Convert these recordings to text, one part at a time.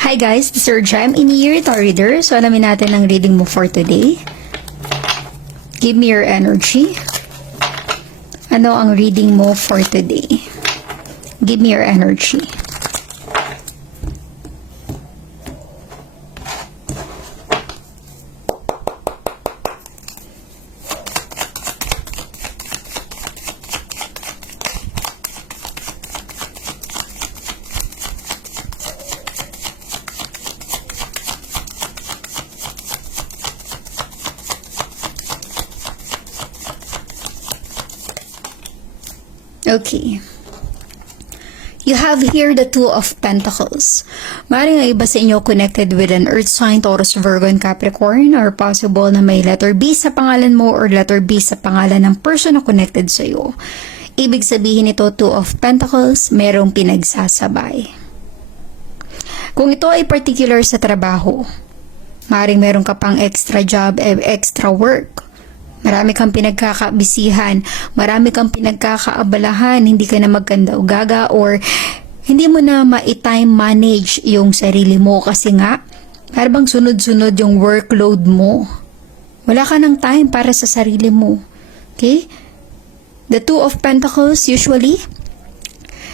Hi guys, this is your Gem in Year Tarot Reader. So alamin natin ang reading mo for today. Give me your energy. Ano ang reading mo for today? Give me your energy. Okay. You have here the Two of Pentacles. Maaaring ang iba sa inyo connected with an Earth sign, Taurus, Virgo, and Capricorn, or possible na may letter B sa pangalan mo or letter B sa pangalan ng person na connected sa iyo. Ibig sabihin ito, Two of Pentacles, merong pinagsasabay. Kung ito ay particular sa trabaho, maaaring meron ka pang extra job, extra work. Marami kang pinagkakabisihan, marami kang pinagkakaabalahan, hindi ka na magkanda-ugaga or hindi mo na ma-time manage yung sarili mo kasi nga, parang sunod-sunod yung workload mo. Wala ka ng time para sa sarili mo. Okay? The Two of Pentacles usually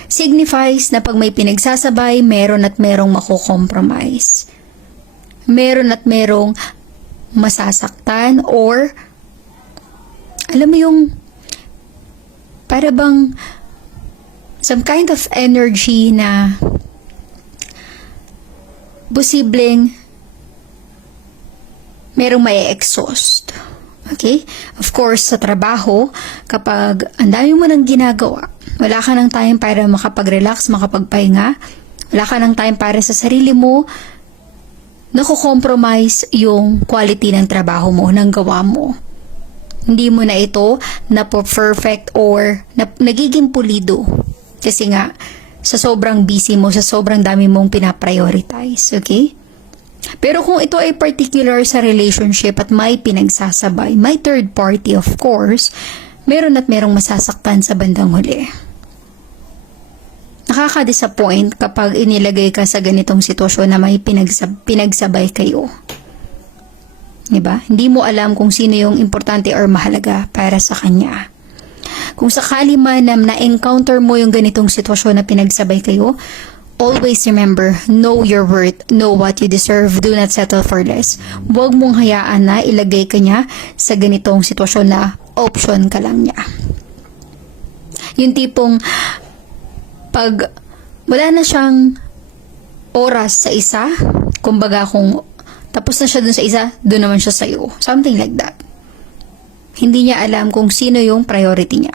signifies na pag may pinagsasabay, meron at merong mako-compromise. Meron at merong masasaktan or alam mo yung para bang some kind of energy na posibleng merong may exhaust. Okay? Of course, sa trabaho, kapag ang dami mo nang ginagawa, wala ka ng time para makapag-relax, makapagpahinga, wala ka ng time para sa sarili mo, nakukompromise yung quality ng trabaho mo, ng gawa mo. Hindi mo na ito na-perfect or nagiging pulido. Kasi nga, sa sobrang busy mo, sa sobrang dami mong pinaprioritize. Okay? Pero kung ito ay particular sa relationship at may pinagsasabay, may third party of course, meron at merong masasaktan sa bandang huli. Nakaka-disappoint kapag inilagay ka sa ganitong sitwasyon na may pinagsabay kayo. Diba? Hindi mo alam kung sino yung importante or mahalaga para sa kanya. Kung sakali man na na-encounter mo yung ganitong sitwasyon na pinagsabay kayo, always remember, know your worth, know what you deserve, do not settle for less. Huwag mong hayaan na ilagay ka niya sa ganitong sitwasyon na option ka lang niya. Yung tipong pag wala na siyang oras sa isa, kumbaga kung tapos na siya dun sa isa, dun naman siya sa'yo. Something like that. Hindi niya alam kung sino yung priority niya.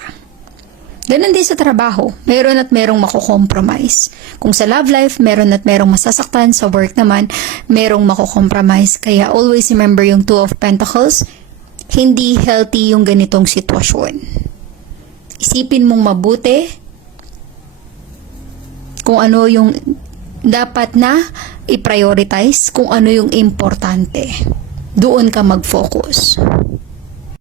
Ganun din sa trabaho. Meron at merong mako-compromise. Kung sa love life, meron at merong masasaktan. Sa work naman, merong mako-compromise. Kaya always remember yung Two of Pentacles. Hindi healthy yung ganitong sitwasyon. Isipin mong mabuti kung ano yung dapat na i-prioritize, kung ano yung importante. Doon ka mag-focus.